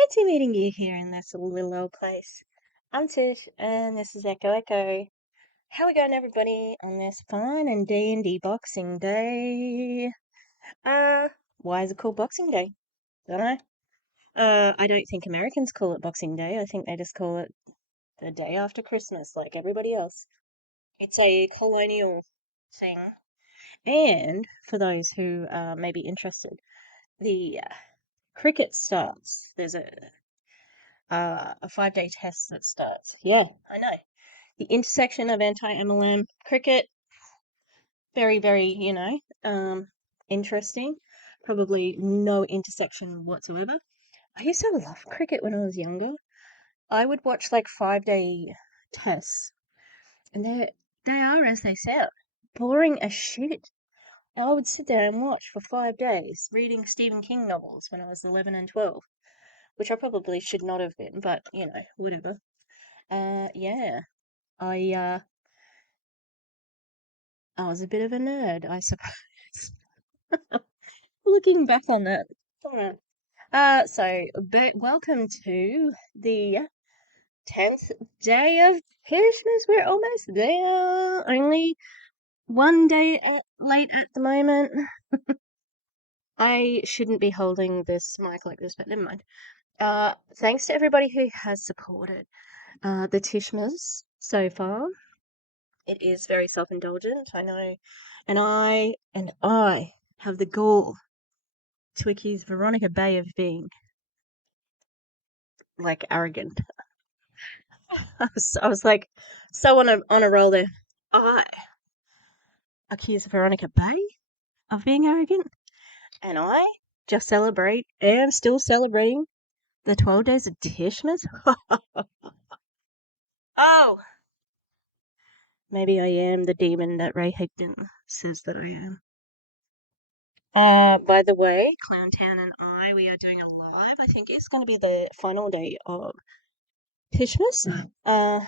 Fancy meeting you here in this little old place. I'm Tish, and this is Echo Echo. How we going, everybody, on this fine and dandy Boxing Day? Why is it called Boxing Day? Don't know. I don't think Americans call it Boxing Day. I think they just call it the day after Christmas, like everybody else. It's a colonial thing. And for those who may be interested, the cricket starts. There's a 5-day test that starts. Yeah, I know. The intersection of anti-MLM cricket, very, very, interesting. Probably no intersection whatsoever. I used to love cricket when I was younger. I would watch like 5-day tests, and they are, as they sound, boring as shit. I would sit there and watch for 5 days, reading Stephen King novels when I was 11 and 12, which I probably should not have been, but, whatever. Yeah. I I was a bit of a nerd, I suppose. Looking back on that. Hmm. Welcome to the 10th day of TISHMAS. We're almost there. Only one day late at the moment. I shouldn't be holding this mic like this, but never mind. Thanks to everybody who has supported the TISHMAS so far. It is very self-indulgent, I know. And I have the gall to accuse Veronica Bay of being like arrogant. I was like so on a roll there. I accuse Veronica Bay of being arrogant, and I just am still celebrating the 12 days of Tishmas. Oh, maybe I am the demon that Ray Higdon says that I am. By the way, Clowntown and we are doing a live. I think it's going to be the final day of Tishmas. I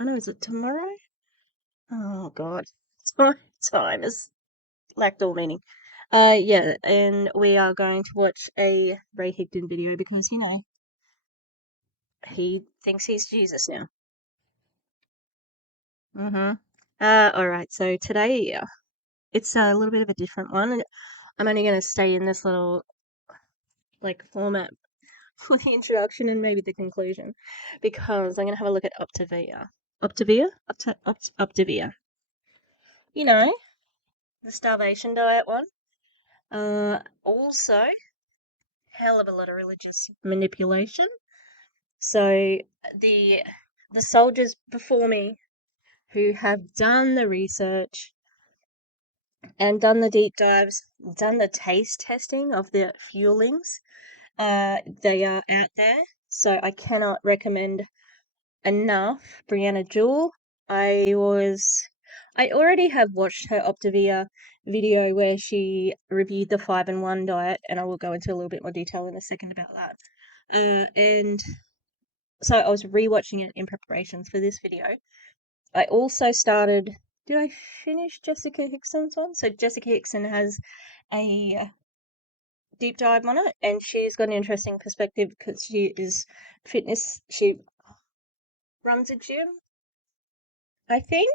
know, is it tomorrow? Oh God, time has lacked all meaning. Yeah, and we are going to watch a Ray Higdon video because he thinks he's Jesus now. Mm-hmm. All right. So today, it's a little bit of a different one. I'm only going to stay in this little like format for the introduction and maybe the conclusion, because I'm going to have a look at Optavia. Optavia. You know, the Starvation Diet one. Also, hell of a lot of religious manipulation. So the the soldiers before me who have done the research and done the deep dives, done the taste testing of the fuelings, they are out there. So I cannot recommend enough Brianna Jewell. I already have watched her Optavia video where she reviewed the 5-in-1 diet, and I will go into a little bit more detail in a second about that. And so I was rewatching it in preparations for this video. I also started. Did I finish Jessica Hickson's one? So Jessica Hickson has a deep dive on it, and she's got an interesting perspective because she is fitness. She runs a gym, I think.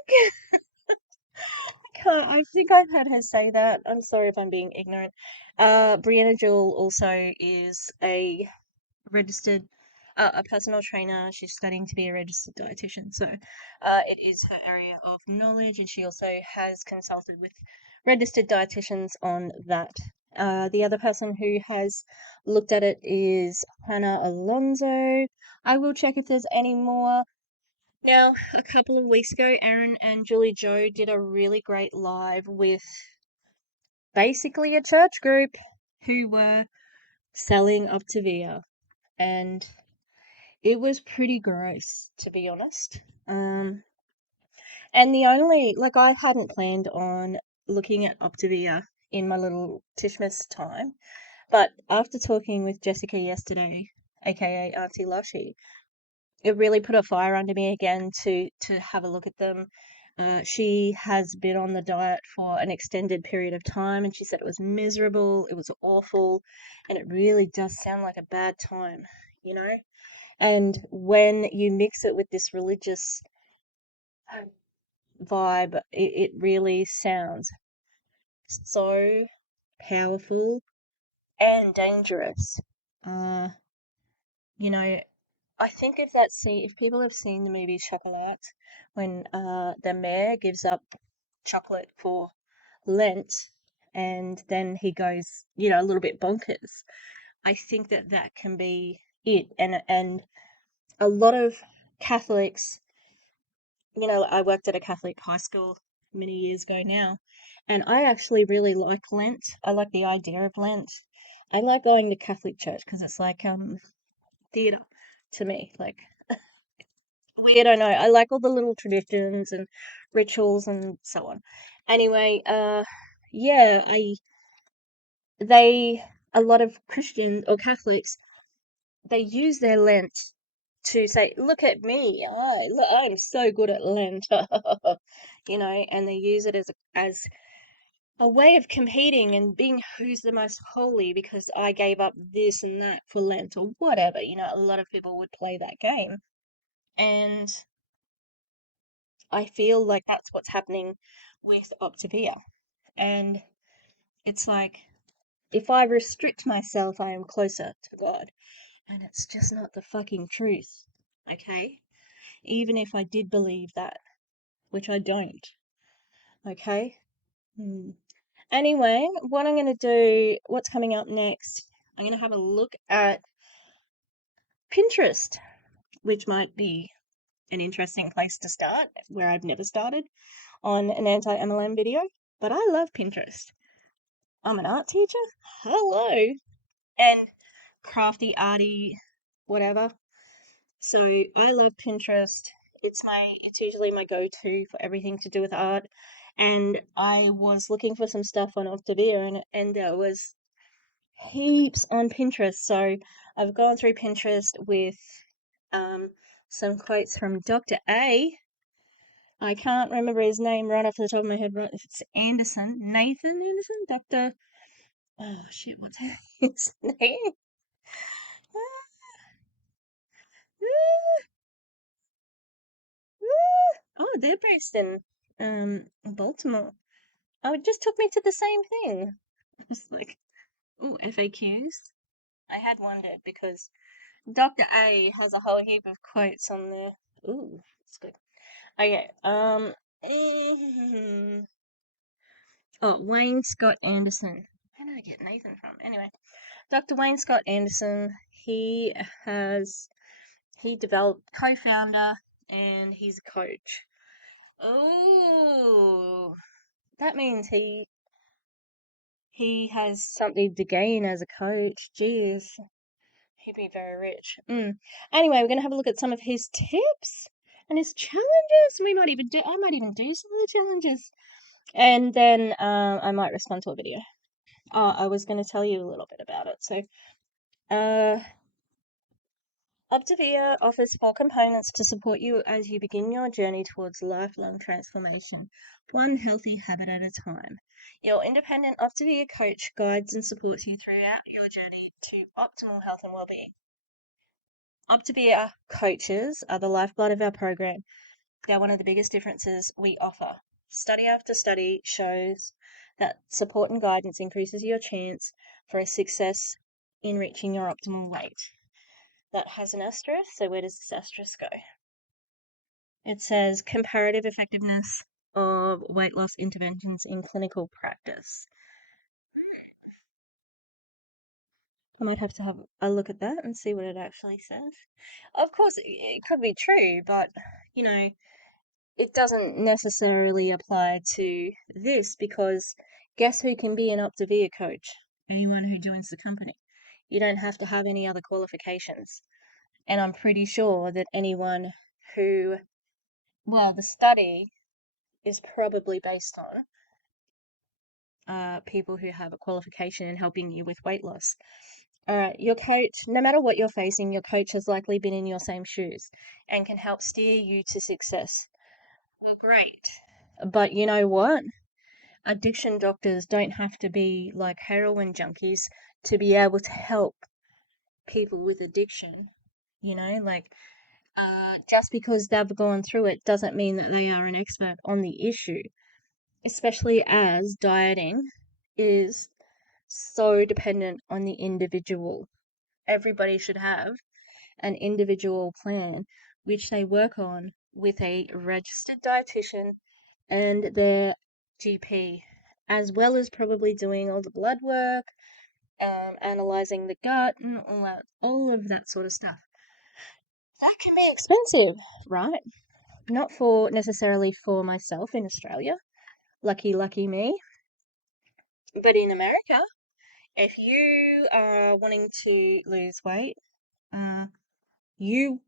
I think I've heard her say that. I'm sorry if I'm being ignorant. Brianna Jewell also is a registered, a personal trainer. She's studying to be a registered dietitian, so it is her area of knowledge, and she also has consulted with registered dietitians on that. The other person who has looked at it is Hannah Alonso. I will check if there's any more. Now, a couple of weeks ago, Aaron and Julie Joe did a really great live with basically a church group who were selling Optavia, and it was pretty gross, to be honest. And I hadn't planned on looking at Optavia in my little Tishmas time, but after talking with Jessica yesterday, aka Auntie Lushy, it really put a fire under me again to have a look at them. She has been on the diet for an extended period of time, and she said it was miserable, it was awful, and it really does sound like a bad time, you know? And when you mix it with this religious vibe, it really sounds so powerful and dangerous. Uh, you know, I think if people have seen the movie Chocolat, when the mayor gives up chocolate for Lent, and then he goes, a little bit bonkers. I think that can be it, and a lot of Catholics, I worked at a Catholic high school many years ago now, and I actually really like Lent. I like the idea of Lent. I like going to Catholic church because it's like theater to me. Like, weird, I know. I like all the little traditions and rituals and so on. Anyway, yeah, they a lot of Christians or Catholics, they use their Lent to say, "Look at me, I'm so good at Lent," and they use it as a way of competing and being who's the most holy because I gave up this and that for Lent or whatever. A lot of people would play that game, and I feel like that's what's happening with Optavia. And it's like, if I restrict myself, I am closer to God. And it's just not the fucking truth. Okay? Even if I did believe that, which I don't. Okay? Hmm. Anyway, what's coming up next? I'm going to have a look at Pinterest, which might be an interesting place to start, where I've never started on an anti-MLM video. But I love Pinterest. I'm an art teacher. Hello. And crafty, arty, whatever. So I love Pinterest. It's usually my go-to for everything to do with art. And I was looking for some stuff on Optavia, and there was heaps on Pinterest. So I've gone through Pinterest with um some quotes from Dr. A. I can't remember his name right off the top of my head. Right, if it's Nathan Anderson, Dr. Oh shit, what's his name? Oh, they're based in Baltimore. Oh, it just took me to the same thing. It's like, oh, FAQs. I had wondered because Dr. A has a whole heap of quotes on there. Ooh, it's good. Okay, oh, Wayne Scott Anderson. Where did I get Nathan from? Anyway, Dr. Wayne Scott Anderson, has, he developed, co-founder, and he's a coach. Oh, that means he has something to gain as a coach. Jeez, he'd be very rich. Anyway, we're gonna have a look at some of his tips and his challenges. I might even do some of the challenges, and then I might respond to a video. I was gonna tell you a little bit about it. So, uh, Optavia offers 4 components to support you as you begin your journey towards lifelong transformation, one healthy habit at a time. Your independent Optavia coach guides and supports you throughout your journey to optimal health and well-being. Optavia coaches are the lifeblood of our program. They're one of the biggest differences we offer. Study after study shows that support and guidance increases your chance for a success in reaching your optimal weight. That has an asterisk, so where does this asterisk go? It says comparative effectiveness of weight loss interventions in clinical practice. I might have to have a look at that and see what it actually says. Of course, it could be true, but, it doesn't necessarily apply to this because guess who can be an Optavia coach? Anyone who joins the company. You don't have to have any other qualifications. And I'm pretty sure that anyone who, well, the study is probably based on people who have a qualification in helping you with weight loss. Your coach, no matter what you're facing, your coach has likely been in your same shoes and can help steer you to success. Well, great. But you know what? Addiction doctors don't have to be like heroin junkies to be able to help people with addiction. Like, just because they've gone through it doesn't mean that they are an expert on the issue, especially as dieting is so dependent on the individual. Everybody should have an individual plan which they work on with a registered dietitian and their GP, as well as probably doing all the blood work, analyzing the gut, and all of that sort of stuff. That can be expensive, right? Not for necessarily for myself in Australia, lucky me, but in America, if you are wanting to lose weight, you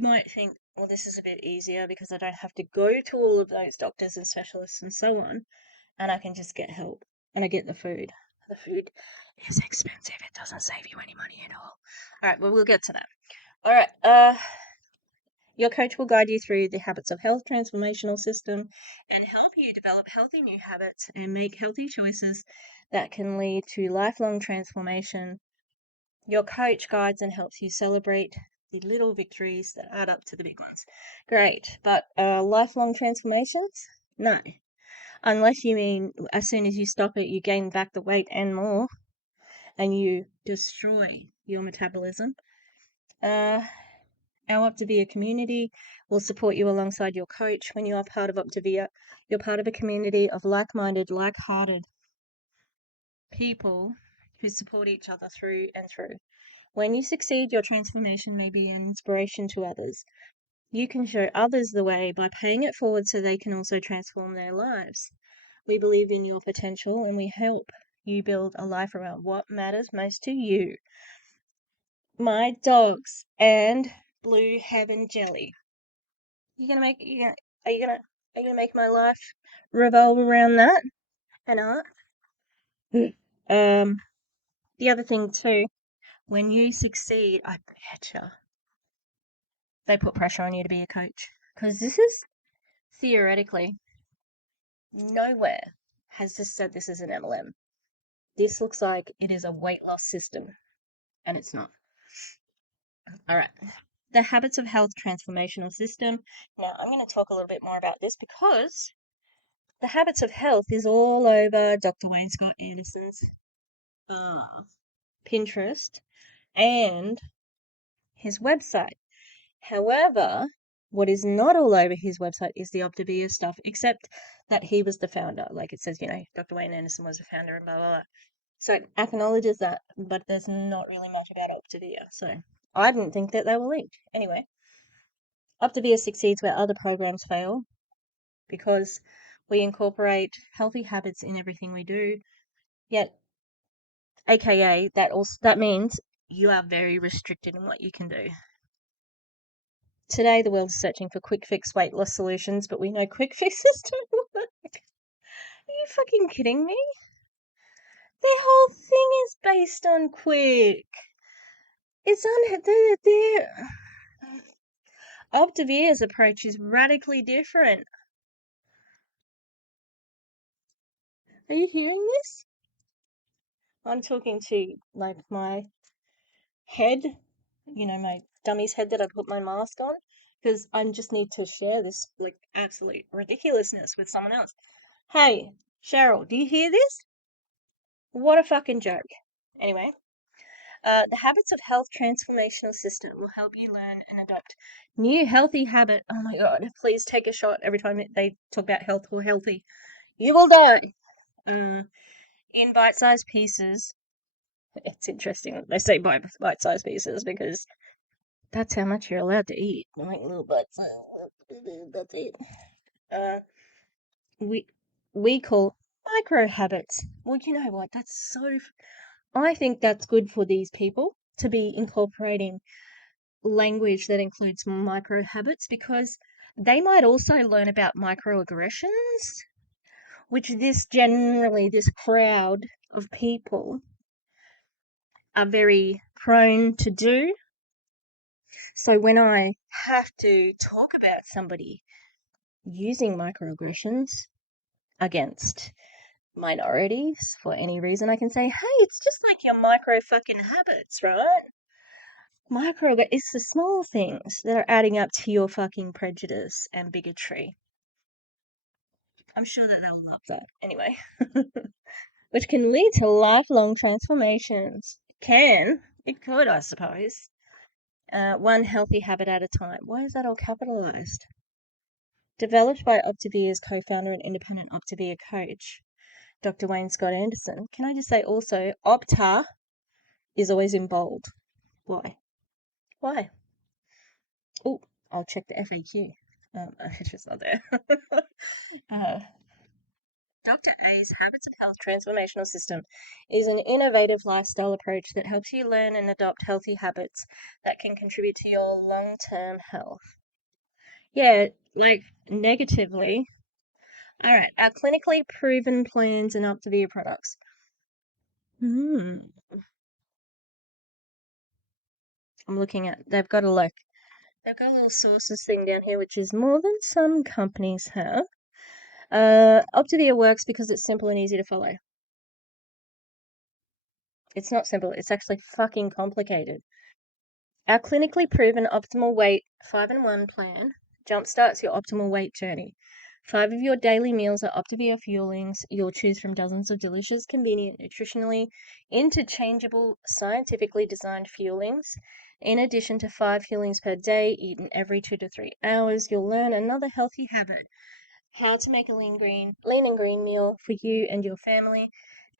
might think, well, this is a bit easier because I don't have to go to all of those doctors and specialists and so on, and I can just get help and I get the food. The food is expensive. It doesn't save you any money at all. All right, well, we'll get to that. All right, your coach will guide you through the Habits of Health transformational system and help you develop healthy new habits and make healthy choices that can lead to lifelong transformation. Your coach guides and helps you celebrate the little victories that add up to the big ones. Great, but lifelong transformations? No. Unless you mean as soon as you stop it, you gain back the weight and more, and you destroy your metabolism. Our Optavia community will support you alongside your coach. When you are part of Optavia, you're part of a community of like-minded, like-hearted people who support each other through and through. When you succeed, your transformation may be an inspiration to others. You can show others the way by paying it forward so they can also transform their lives. We believe in your potential and we help you build a life around what matters most to you. My dogs and blue heaven jelly. Are you gonna make my life revolve around that and art? The other thing too, when you succeed, I betcha they put pressure on you to be a coach. Because this is theoretically nowhere has this said this is an MLM. This looks like it is a weight loss system, and it's not. All right. The Habits of Health transformational system. Now, I'm going to talk a little bit more about this because the Habits of Health is all over Dr. Wayne Scott Anderson's Pinterest and his website. However, what is not all over his website is the Optavia stuff, except that he was the founder. Like it says, Dr. Wayne Anderson was the founder and blah, blah, blah. So it acknowledges that, but there's not really much about Optavia. So I didn't think that they were linked. Anyway, Optavia succeeds where other programs fail because we incorporate healthy habits in everything we do. Yet, aka that means you are very restricted in what you can do. Today, the world is searching for quick fix weight loss solutions, but we know quick fixes don't work. Are you fucking kidding me? Their whole thing is based on quick. It's Optavia's approach is radically different. Are you hearing this? I'm talking to like my head, my dummy's head that I put my mask on, because I just need to share this like absolute ridiculousness with someone else. Hey, Cheryl, do you hear this? What a fucking joke. Anyway, the Habits of Health transformational system will help you learn and adopt new healthy habit. Oh my god, please take a shot every time they talk about health or healthy. You will die. In bite-sized pieces. It's interesting that they say bite-sized pieces because that's how much you're allowed to eat. Like little bites. That's it. We call micro habits. Well, you know what? I think that's good for these people to be incorporating language that includes micro habits because they might also learn about microaggressions, which this crowd of people are very prone to do. So when I have to talk about somebody using microaggressions, against minorities for any reason, I can say, hey, it's just like your micro fucking habits, right? It's the small things that are adding up to your fucking prejudice and bigotry. I'm sure that they'll love that. Anyway. Which can lead to lifelong transformations. It could, I suppose. One healthy habit at a time. Why is that all capitalized? Developed by Optavia's co-founder and independent Optavia coach, Dr. Wayne Scott Anderson. Can I just say also, Opta is always in bold. Why? Why? Oh, I'll check the FAQ. It's just not there. Dr. A's Habits of Health Transformational System is an innovative lifestyle approach that helps you learn and adopt healthy habits that can contribute to your long-term health. Yeah, like negatively. All right, our clinically proven plans and Optavia products. I'm looking at, they've got a little sources thing down here, which is more than some companies have. Optavia works because it's simple and easy to follow. It's not simple, it's actually fucking complicated. Our clinically proven optimal weight 5-in-1 plan jumpstarts your optimal weight journey. 5 of your daily meals are Optavia fuelings. You'll choose from dozens of delicious, convenient, nutritionally interchangeable, scientifically designed fuelings. In addition to 5 fuelings per day, eaten every 2 to 3 hours, you'll learn another healthy habit: how to make a lean and green meal for you and your family.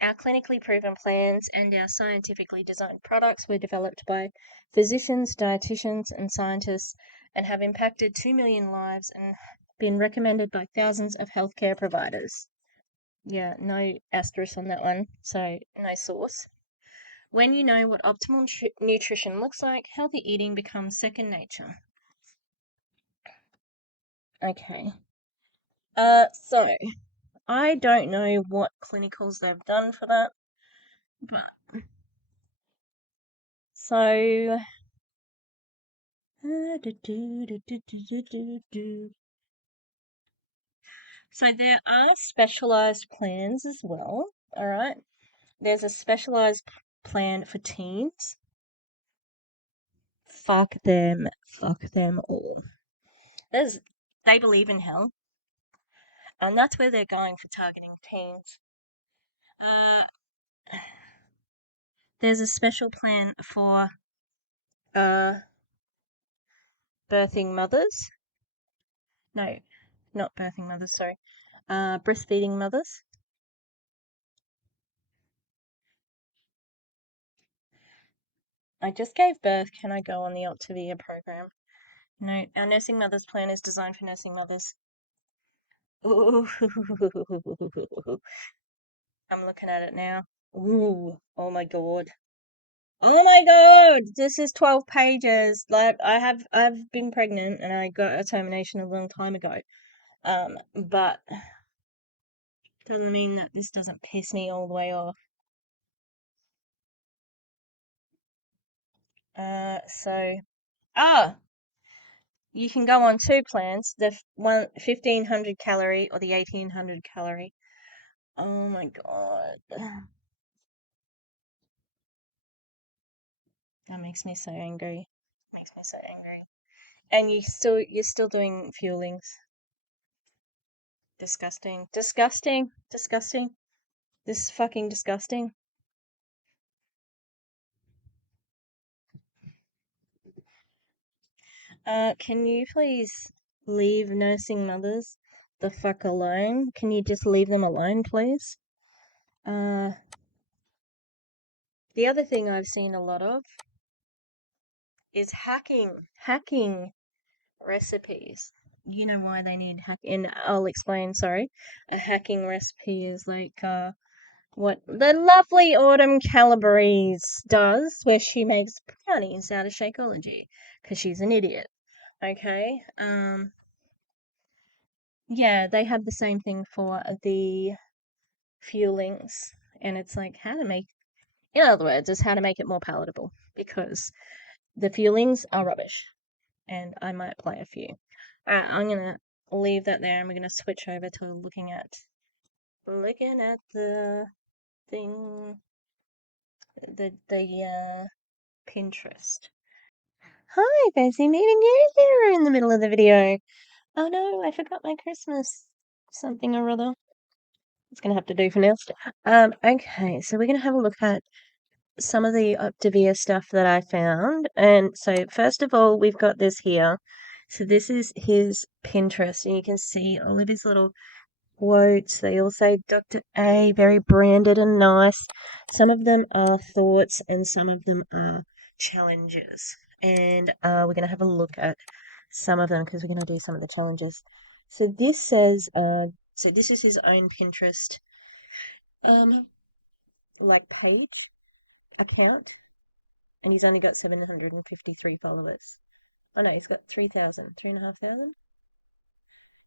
Our clinically proven plans and our scientifically designed products were developed by physicians, dietitians, and scientists and have impacted 2 million lives and been recommended by thousands of healthcare providers. Yeah, no asterisk on that one, so no source. When you know what optimal nutrition looks like, healthy eating becomes second nature. Okay. So I don't know what clinicals they've done for that, but so there are specialized plans as well. All right, there's a specialized plan for teens. Fuck them all. They believe in hell, and that's where they're going for targeting teens. Uh, there's a special plan for birthing mothers. No, not birthing mothers. Sorry, breastfeeding mothers. I just gave birth. Can I go on the Optavia program? No, our nursing mothers plan is designed for nursing mothers. Ooh. I'm looking at it now. Ooh, oh my god. Oh my god! This is 12 pages. Like I've been pregnant and I got a termination a long time ago. But doesn't mean that this doesn't piss me all the way off. So you can go on 2 plans, the 1500 calorie or the 1800 calorie. Oh my god. That makes me so angry. Makes me so angry. And you're still doing fuelings. Disgusting. Disgusting. Disgusting. This is fucking disgusting. Can you please leave nursing mothers the fuck alone? Can you just leave them alone, please? The other thing I've seen a lot of is hacking recipes. You know why they need and I'll explain, sorry. A hacking recipe is like what the lovely Autumn Calabrese does, where she makes brownies out of Shakeology, because she's an idiot. Okay? Yeah, they have the same thing for the fuelings, and it's like in other words, it's how to make it more palatable, because the fuelings are rubbish, and I might play a few. Alright, I'm gonna leave that there and we're gonna switch over to looking at looking at the thing, the Pinterest. Hi, fancy meeting you here in the middle of the video. Oh no, I forgot my Christmas something or other. It's gonna have to do for now. Okay, so we're gonna have a look at some of the Optavia stuff that I found. And so first of all, we've got this here. So this is his Pinterest, and you can see all of his little quotes. They all say Dr. A, very branded and nice. Some of them are thoughts and some of them are challenges. And we're going to have a look at some of them because we're going to do some of the challenges. So this says, so this is his own Pinterest like page account, and he's only got 753 followers. Oh no, he's got 3,000, 3,500.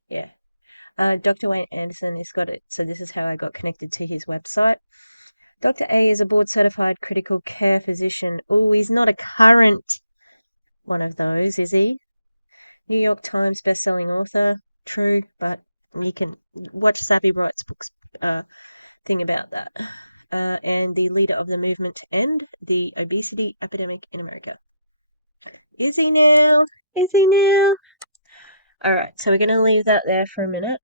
Yeah. Dr. Wayne Anderson has got it. So this is how I got connected to his website. Dr. A is a board-certified critical care physician. Oh, he's not a current one of those, is he? New York Times best-selling author. True, but you can watch Savvy Bright's books thing about that. And the leader of the movement to end the obesity epidemic in America. Is he now? Is he now? All right, so we're going to leave that there for a minute.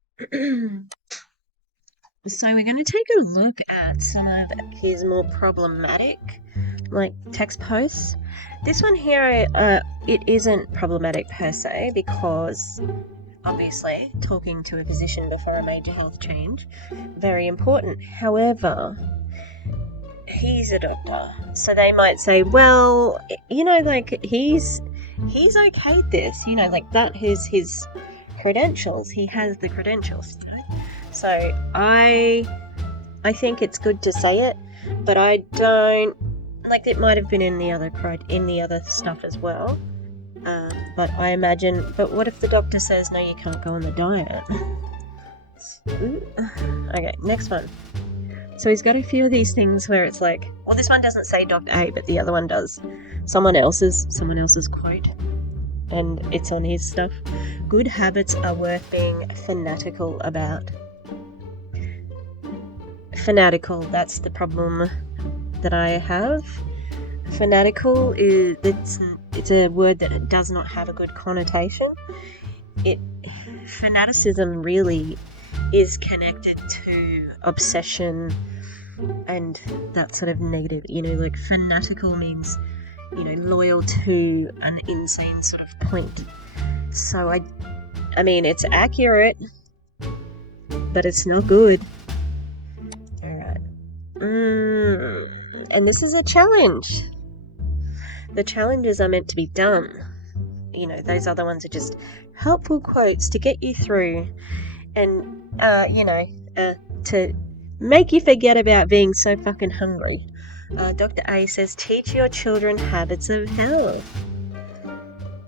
So we're going to take a look at some of his more problematic, like, text posts. This one here, it isn't problematic per se because, obviously, talking to a physician before a major health change, very important. However, he's a doctor, so they might say, well, you know, like, he's okay with this, you know, like, that is his credentials. He has the credentials, you know? So I think it's good to say it, but I don't, like, it might have been in the other stuff as well. But I imagine, but what if the doctor says, no, you can't go on the diet? Okay, next one. So he's got a few of these things where it's like, well, this one doesn't say Dr. A, but the other one does. Someone else's quote, and it's on his stuff. Good habits are worth being fanatical about. Fanatical, that's the problem that I have. Fanatical is, it's a word that does not have a good connotation. Fanaticism really is connected to obsession and that sort of negative, you know, like fanatical means, you know, loyal to an insane sort of point. So I mean, it's accurate, but it's not good. Alright. And this is a challenge. The challenges are meant to be done. You know, those other ones are just helpful quotes to get you through and, to make you forget about being so fucking hungry. Dr. A says, teach your children habits of health.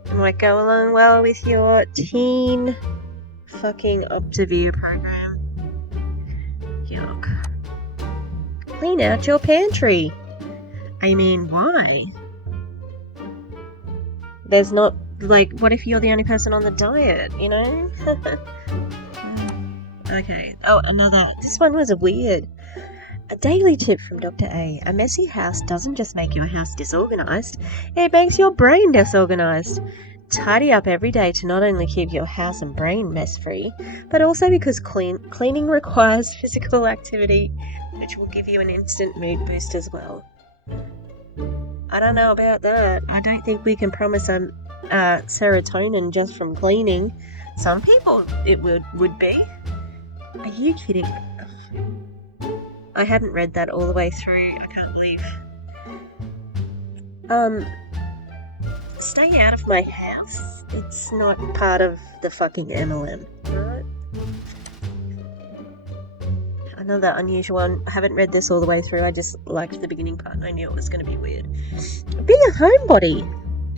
It might go along well with your teen fucking Optavia program. Yuck. Clean out your pantry. I mean, why? There's not, like, what if you're the only person on the diet, you know? Okay. Oh, another. This one was weird. A daily tip from Dr. A. A messy house doesn't just make your house disorganized, it makes your brain disorganized. Tidy up every day to not only keep your house and brain mess-free, but also because cleaning requires physical activity, which will give you an instant mood boost as well. I don't know about that. I don't think we can promise serotonin just from cleaning. Some people it would be. Are you kidding? I haven't read that all the way through. I can't believe. Stay out of my house. It's not part of the fucking MLM, right? Another unusual one. I haven't read this all the way through. I just liked the beginning part and I knew it was going to be weird. Be a homebody.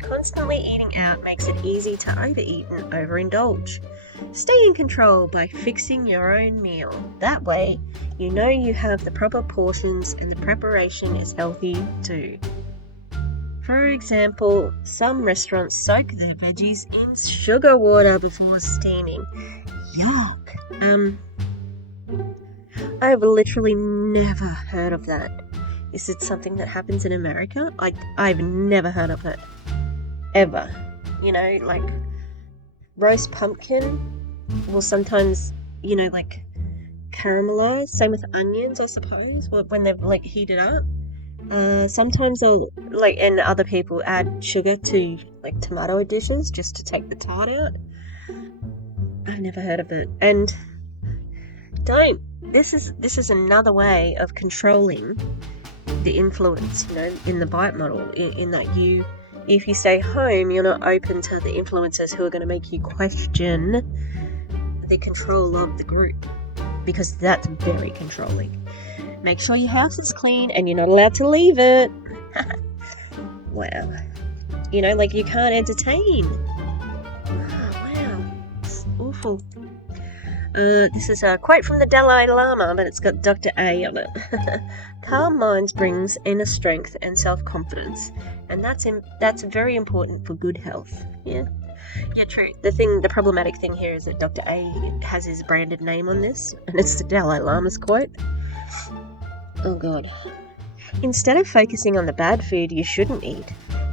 Constantly eating out makes it easy to overeat and overindulge. Stay in control by fixing your own meal. That way, you know you have the proper portions and the preparation is healthy too. For example, some restaurants soak their veggies in sugar water before steaming. Yuck! I have literally never heard of that. Is it something that happens in America? I've never heard of it. Ever. You know, like roast pumpkin will sometimes, you know, like caramelize. Same with onions, I suppose, when they've like heated up. Sometimes they'll like, and other people add sugar to like tomato dishes just to take the tart out. I've never heard of it. And this is another way of controlling the influence, you know, in the bite model, in that if you stay home, you're not open to the influencers who are going to make you question the control of the group, because that's very controlling. Make sure your house is clean and you're not allowed to leave it. Wow. You know, like you can't entertain. Wow. It's awful. This is a quote from the Dalai Lama, but it's got Dr. A on it. Calm minds brings inner strength and self-confidence, and that's very important for good health. Yeah, true. The problematic thing here is that Dr. A has his branded name on this, and it's the Dalai Lama's quote. Oh God. Instead of focusing on the bad food you shouldn't eat,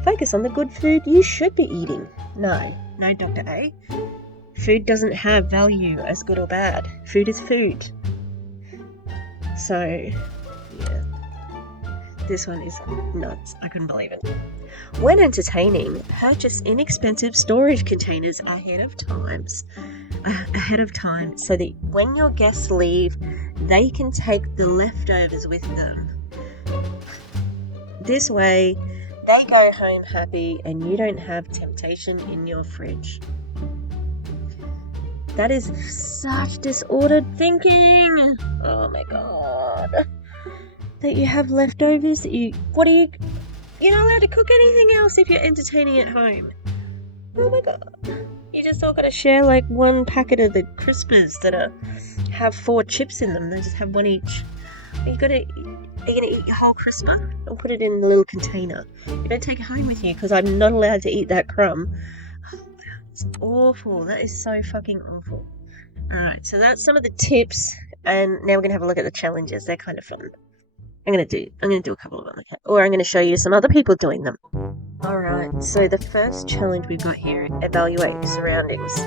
focus on the good food you should be eating. No, Dr. A. Food doesn't have value as good or bad. Food is food. So, yeah. This one is nuts. I couldn't believe it. When entertaining, purchase inexpensive storage containers ahead of time so that when your guests leave, they can take the leftovers with them. This way, they go home happy and you don't have temptation in your fridge. That is such disordered thinking. Oh my God. That you have leftovers, you're not allowed to cook anything else if you're entertaining at home. Oh my God. You just all gotta share like one packet of the Crispers that have 4 chips in them. They just have one each. Are you gonna eat your whole Crisper and put it in the little container? You don't take it home with you because I'm not allowed to eat that crumb. It's awful. That is so fucking awful. Alright, so that's some of the tips, and now we're going to have a look at the challenges. They're kind of fun. I'm going to do a couple of them, okay? Or I'm going to show you some other people doing them. Alright, so the first challenge we've got here, evaluate your surroundings.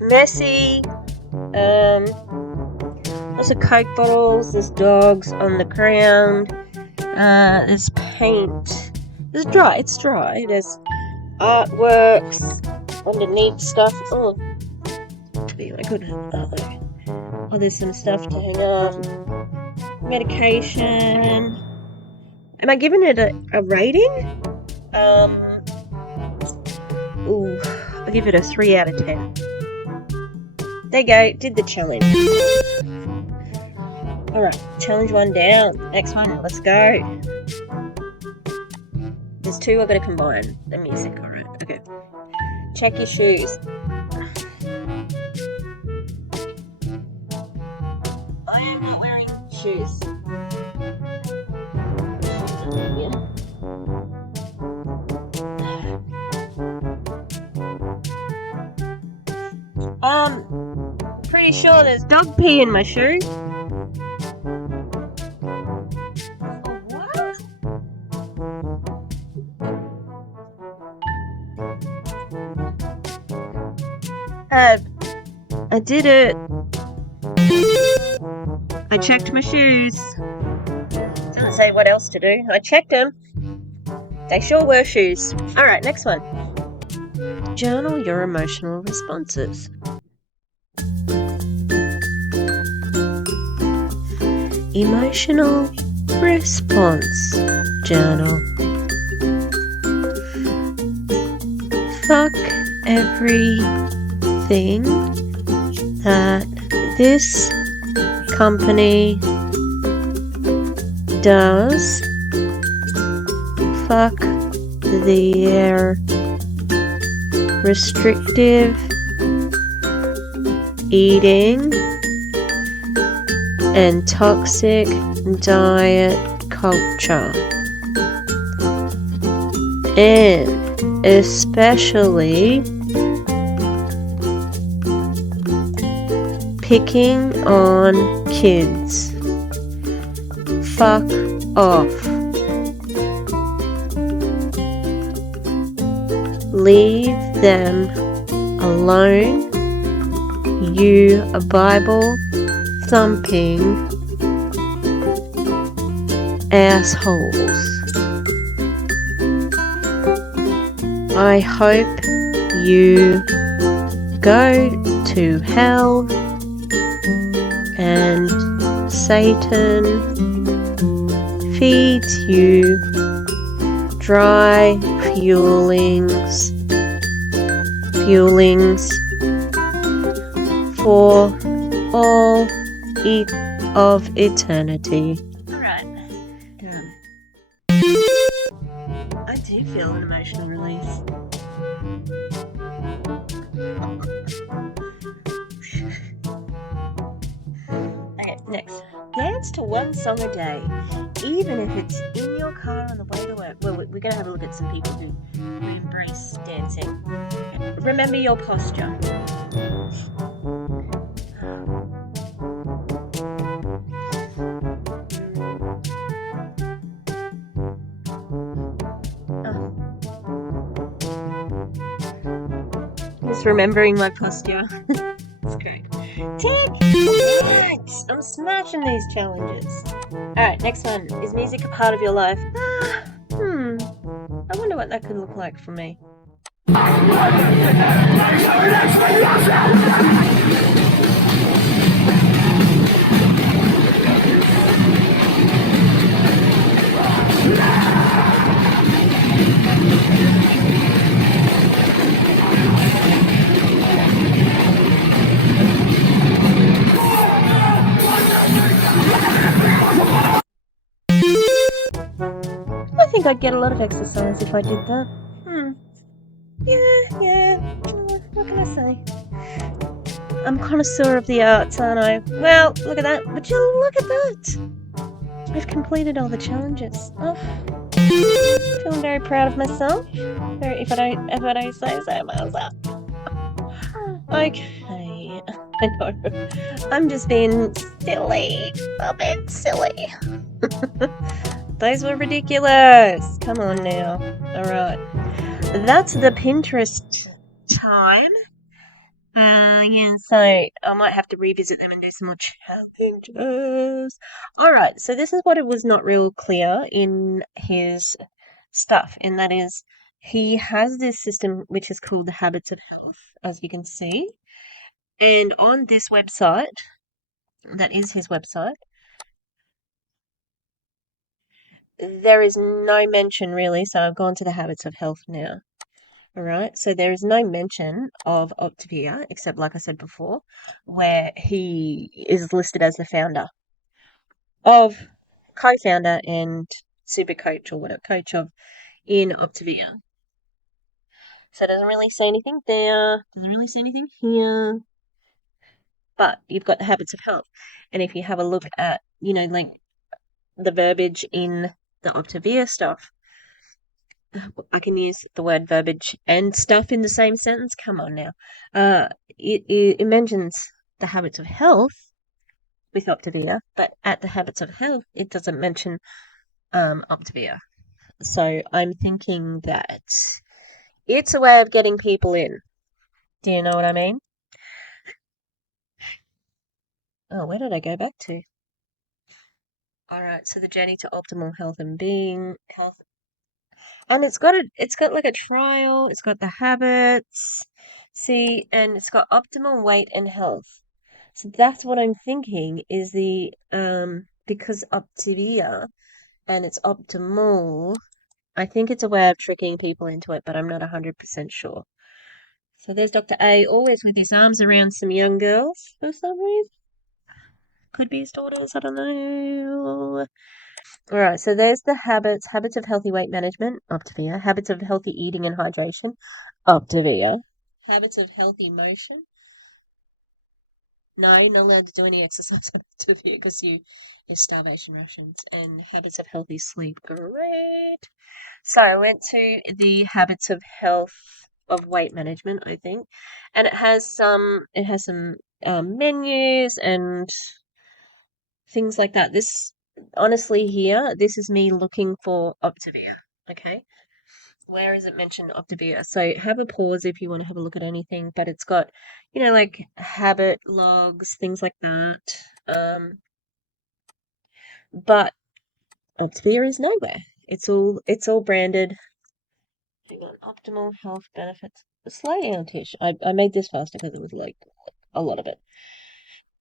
Messy. Lots of Coke bottles, there's dogs on the ground, there's paint. It's dry. There's artworks underneath stuff. Oh my goodness. Oh, there's some stuff to hang up. Medication. Am I giving it a rating? I'll give it a 3 out of 10. There you go. Did the challenge. Alright, challenge 1 down. Next one. Let's go. There's 2 I've got to combine. The music, alright, okay. Check your shoes. I am not wearing shoes. Pretty sure there's dog pee in my shoe. I did it. I checked my shoes. Doesn't say what else to do. I checked them. They sure were shoes. Alright, next one. Journal your emotional responses. Emotional response journal. Fuck everything that this company does. Fuck their restrictive eating and toxic diet culture, and especially picking on kids. Fuck off. Leave them alone, you Bible thumping assholes. I hope you go to hell and Satan feeds you dry feelings for all of eternity. Alright. I do feel an emotional release. Okay, next. Dance to one song a day, even if it's in your car on the way to work. Well, we're going to have a look at some people who embrace dancing. Remember your posture. Just remembering my posture. It's great. Yes! I'm smashing these challenges. Alright, next one. Is music a part of your life? I wonder what that could look like for me. I think I'd get a lot of exercise if I did that. Yeah. What can I say? I'm a connoisseur of the arts, aren't I? Well, look at that. Would you look at that? I've completed all the challenges. Oh, feeling very proud of myself. If I don't say so myself. Okay. I know. I'm just being silly. A bit silly. Those were ridiculous. Come on now. Alright. That's the Pinterest time. So I might have to revisit them and do some more challenges. Alright, so this is what it was not real clear in his stuff, and that is he has this system which is called the Habits of Health, as you can see. And on this website, that is his website, there is no mention really, so I've gone to the Habits of Health now. Alright, so there is no mention of Optavia, except like I said before, where he is listed as the founder of, co-founder and super coach or whatever, coach of in Optavia. So it doesn't really say anything there, doesn't really say anything here, but you've got the Habits of Health. And if you have a look at, like the verbiage in the Optavia stuff, I can use the word verbiage and stuff in the same sentence. Come on now. It mentions the Habits of Health with Optavia, but at the Habits of Health, it doesn't mention Optavia. So I'm thinking that it's a way of getting people in. Do you know what I mean? Oh, where did I go back to? Alright, so the journey to optimal health and being health. And it's got like a trial, it's got the habits, see, and it's got optimal weight and health. So that's what I'm thinking is because Optavia and it's optimal, I think it's a way of tricking people into it, but I'm not 100% sure. So there's Dr. A, always with his arms around some young girls for some reason. Could be his daughters, I don't know. Alright, so there's the habits of healthy weight management, Optavia. Habits of healthy eating and hydration, Optavia. Habits of healthy motion. No, you're not allowed to do any exercise on Optavia because your starvation rations. And habits of healthy sleep, great. So I went to the habits of health of weight management, I think, and it has some menus and things like that. This, honestly, here, this is me looking for Optavia. Okay. Where is it mentioned Optavia? So have a pause if you want to have a look at anything, but it's got, like habit logs, things like that. But Optavia is nowhere. It's all branded. Hang on, optimal health benefits. Slightly on Tish. I made this faster because it was like a lot of it.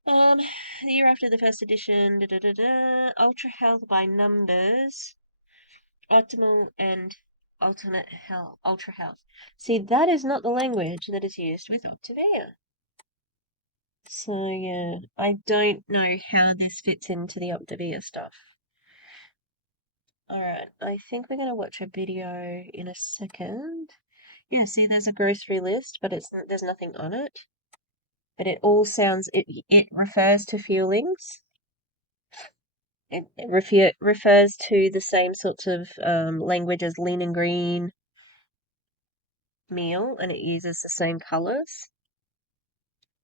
The year after the first edition, Ultra Health by numbers, optimal and ultimate health, ultra health. See, that is not the language that is used with Optavia. So yeah, I don't know how this fits into the Optavia stuff. Alright, I think we're gonna watch a video in a second. Yeah, see, there's a grocery list, but there's nothing on it. But it all sounds, it refers to feelings. It refers to the same sorts of language as lean and green meal, and it uses the same colors.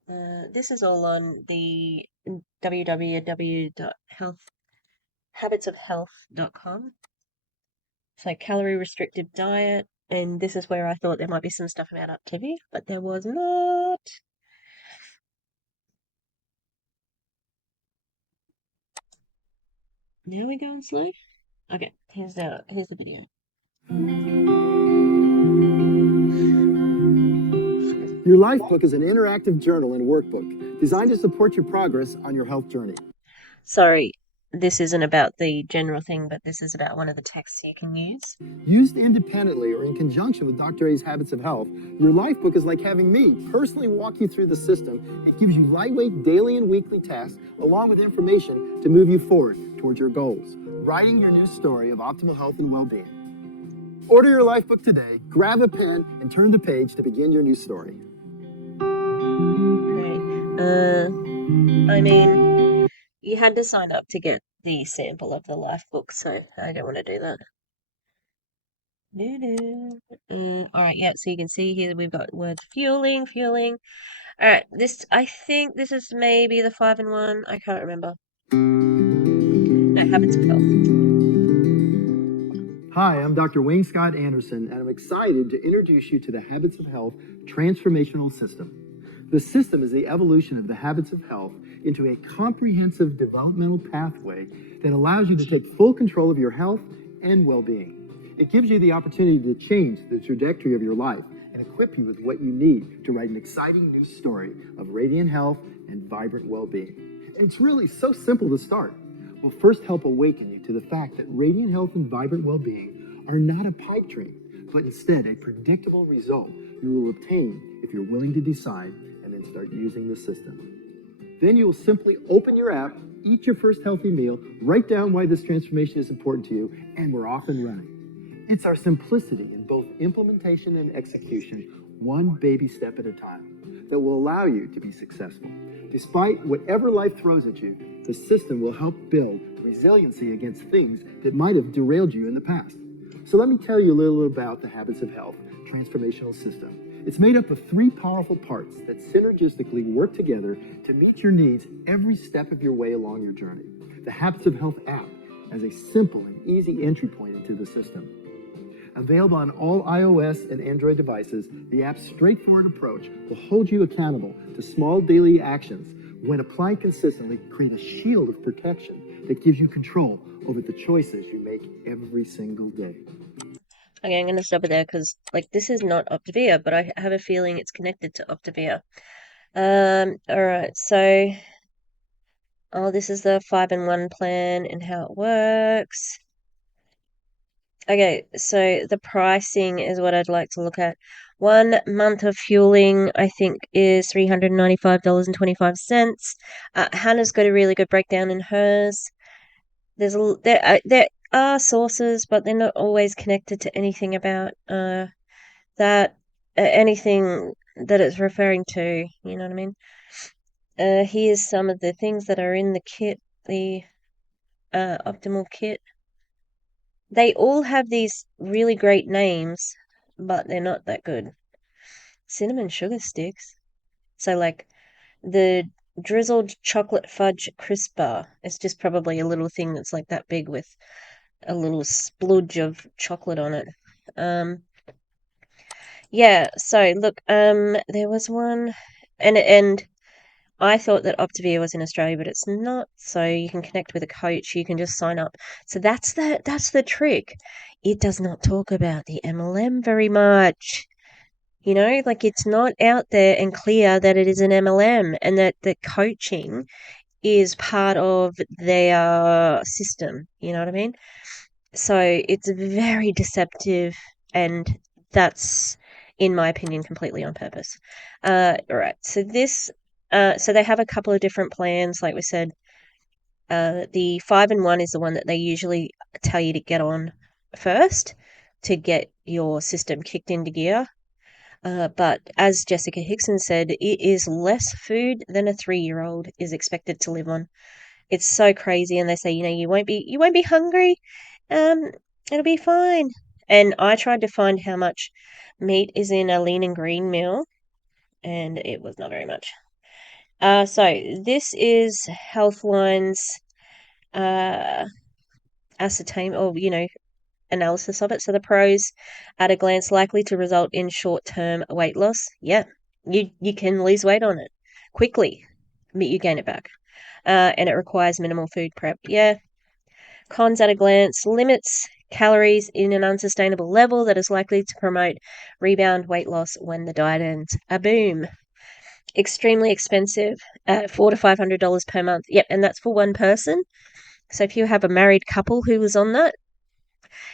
This is all on the www.habitsofhealth.com. So calorie restrictive diet, and this is where I thought there might be some stuff about Optavia, but there was not. Now we're going slow. Okay, here's the video. Your life book is an interactive journal and workbook designed to support your progress on your health journey. Sorry, this isn't about the general thing, but this is about one of the texts you can use. Used independently or in conjunction with Dr. A's Habits of Health, your life book is like having me personally walk you through the system. It gives you lightweight daily and weekly tasks along with information to move you forward towards your goals. Writing your new story of optimal health and well-being. Order your life book today, grab a pen, and turn the page to begin your new story. Right. I mean, you had to sign up to get the sample of the life book, so I don't want to do that. Alright, yeah, so you can see here we've got words fueling. Alright, I think this is maybe the 5-in-1. I can't remember. No, Habits of Health. Hi, I'm Dr. Wayne Scott Anderson, and I'm excited to introduce you to the Habits of Health Transformational System. The system is the evolution of the Habits of Health into a comprehensive developmental pathway that allows you to take full control of your health and well-being. It gives you the opportunity to change the trajectory of your life and equip you with what you need to write an exciting new story of radiant health and vibrant well-being. And it's really so simple to start. We'll first help awaken you to the fact that radiant health and vibrant well-being are not a pipe dream, but instead a predictable result you will obtain if you're willing to decide and then start using the system. Then you will simply open your app, eat your first healthy meal, write down why this transformation is important to you, and we're off and running. It's our simplicity in both implementation and execution, one baby step at a time, that will allow you to be successful. Despite whatever life throws at you, the system will help build resiliency against things that might have derailed you in the past. So let me tell you a little about the Habits of Health Transformational System. It's made up of 3 powerful parts that synergistically work together to meet your needs every step of your way along your journey. The Habits of Health app as a simple and easy entry point into the system. Available on all iOS and Android devices, the app's straightforward approach will hold you accountable to small daily actions. When applied consistently, create a shield of protection that gives you control over the choices you make every single day. Okay, I'm going to stop it there because, this is not Optavia, but I have a feeling it's connected to Optavia. Alright, so, this is the 5-in-1 plan and how it works. Okay, so the pricing is what I'd like to look at. 1 month of fueling, I think, is $395.25. Hannah's got a really good breakdown in hers. There are sources, but they're not always connected to anything about that anything that it's referring to. You know what I mean? Here's some of the things that are in the kit, the optimal kit. They all have these really great names, but they're not that good. Cinnamon sugar sticks. So The drizzled chocolate fudge crisp bar. It's just probably a little thing that's like that big with a little spludge of chocolate on it. Um, yeah, so look, there was one, and I thought that Optavia was in Australia, but it's not. So you can connect with a coach. You can just sign up. So that's the trick. It does not talk about the MLM very much. Like it's not out there and clear that it is an MLM and that the coaching is part of their system. You know what I mean? So it's very deceptive, and that's, in my opinion, completely on purpose. Right. So they have a couple of different plans, like we said. The 5-in-1 is the one that they usually tell you to get on first to get your system kicked into gear. But as Jessica Hickson said, it is less food than a 3-year-old is expected to live on. It's so crazy, and they say, you won't be hungry. Um, it'll be fine. And I tried to find how much meat is in a lean and green meal, and it was not very much. So this is Healthline's uh ascertain or analysis of it. So the pros at a glance likely to result in short-term weight loss. Yeah, you can lose weight on it quickly, but you gain it back. And it requires minimal food prep. Yeah. Cons at a glance: limits calories in an unsustainable level that is likely to promote rebound weight loss when the diet ends. A boom. Extremely expensive, $400 to $500 per month. Yep, and that's for one person. So if you have a married couple who was on that,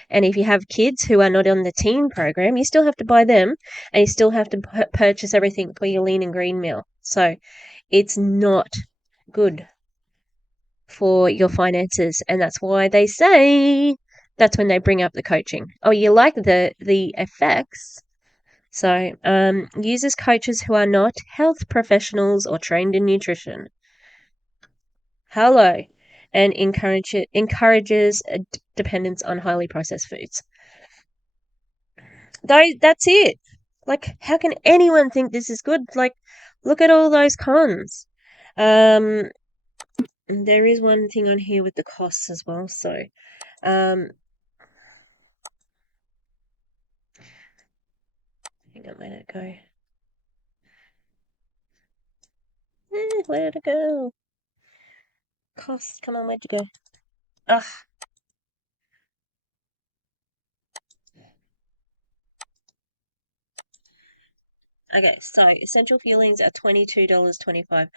and if you have kids who are not on the teen program, you still have to buy them, and you still have to purchase everything for your lean and green meal. So it's not good for your finances, and that's why they say that's when they bring up the coaching. Oh, you like the effects? So, uses coaches who are not health professionals or trained in nutrition. Hello, and encourages a dependence on highly processed foods. That's it. Like, how can anyone think this is good? Like, look at all those cons. Um, there is one thing on here with the costs as well. So, um, hang on, where did it go? Where did it go? Costs, come on, where'd you go? Ugh. Okay, so essential fuelings are $22.25.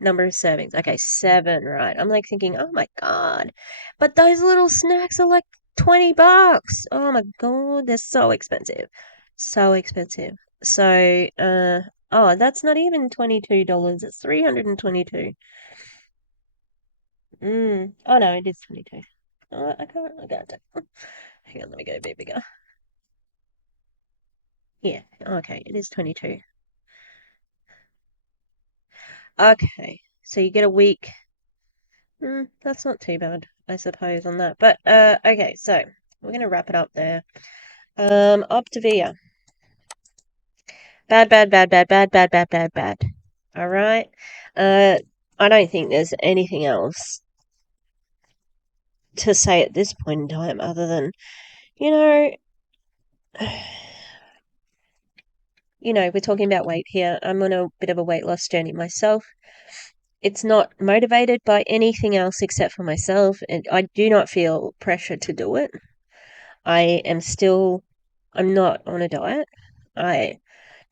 Number of servings. Okay, 7, right. I'm like thinking, oh my God. But those little snacks are like $20. Oh my God, they're so expensive. So expensive. So, oh, that's not even $22. It's 322. Oh no, it is 22. Oh, I can't, I got it. Hang on, let me go a bit bigger. Yeah, okay, it is 22. Okay, so you get a week. That's not too bad, I suppose, on that. But okay, so we're gonna wrap it up there. Optavia. Bad, bad, bad, bad, bad, bad, bad, bad, bad. All right. Uh, I don't think there's anything else to say at this point in time other than, you know, we're talking about weight here. I'm on a bit of a weight loss journey myself. It's not motivated by anything else except for myself, and I do not feel pressure to do it. I'm not on a diet. I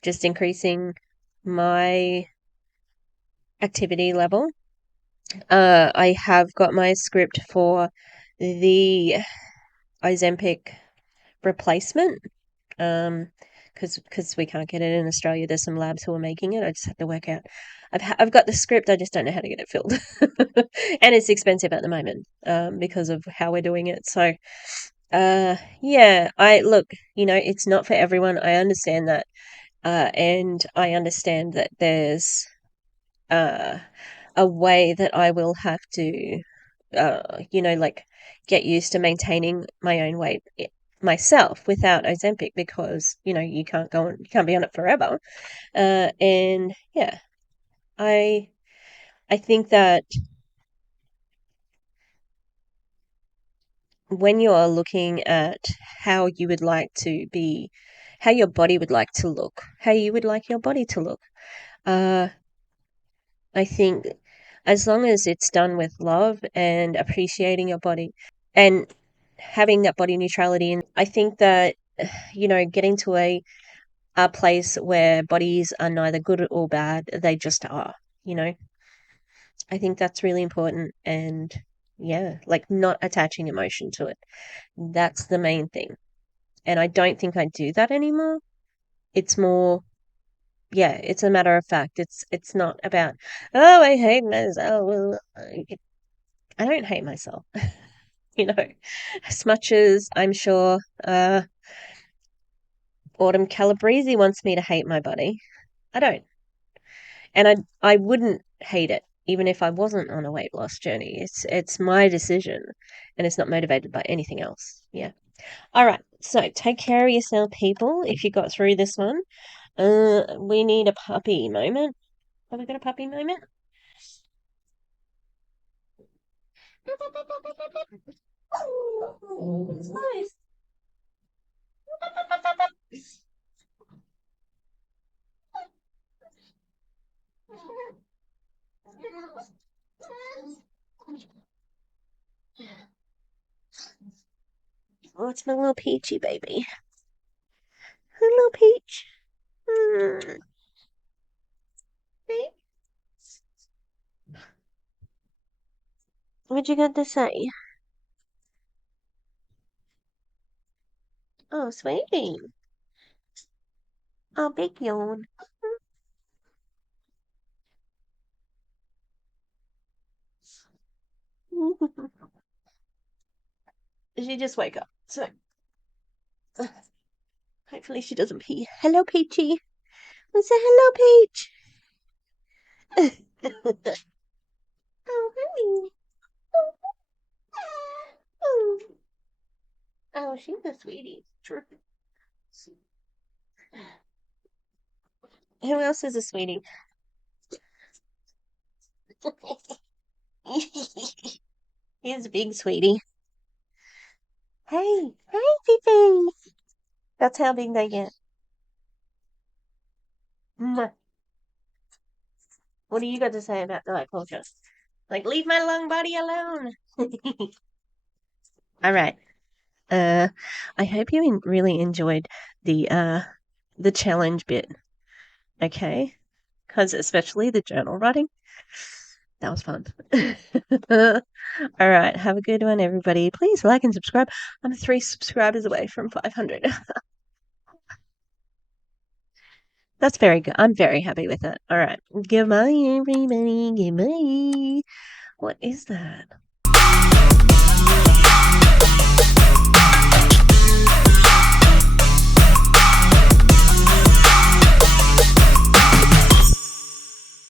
just increasing my activity level. I have got my script for the Ozempic replacement. Because we can't get it in Australia. There's some labs who are making it. I just have to work out. I've got the script. I just don't know how to get it filled, and it's expensive at the moment. Because of how we're doing it. So, yeah. I look. It's not for everyone. I understand that. And I understand that there's uh a way that I will have to like get used to maintaining my own weight myself without Ozempic because, you know, you can't be on it forever. And yeah, I think that when you're looking at how you would like to be, how your body would like to look, how you would like your body to look, I think as long as it's done with love and appreciating your body and having that body neutrality, and I think that, you know, getting to a place where bodies are neither good or bad, they just are, you know. I think that's really important, and yeah, like not attaching emotion to it. That's the main thing. And I don't think I do that anymore. It's more, yeah, it's a matter of fact. It's not about, oh, I hate myself. Well, I don't hate myself, you know, as much as I'm sure Autumn Calabrese wants me to hate my body. I don't. And I wouldn't hate it even if I wasn't on a weight loss journey. It's my decision, and it's not motivated by anything else. Yeah. All right. So take care of yourself, people. If you got through this one, we need a puppy moment. Have we got a puppy moment? Nice. Oh, it's my little peachy baby. Hello, Peach. Mm. Hey, what you got to say? Oh, sweetie. Oh, big yawn. She just woke up, so hopefully she doesn't pee. Hello, Peachy. I say hello, Peach. Oh, honey. Oh, oh, she's a sweetie. True. Who else is a sweetie? He's a big sweetie. Hey, hey, Fifi. That's how big they get. Mwah. What do you got to say about diet culture? Like, leave my lung body alone. All right. Uh, I hope you really enjoyed the challenge bit. Okay, because especially the journal writing, that was fun. All right, have a good one, everybody. Please like and subscribe. I'm 3 subscribers away from 500. That's very good. I'm very happy with it. All right, goodbye, everybody. Goodbye. What is that?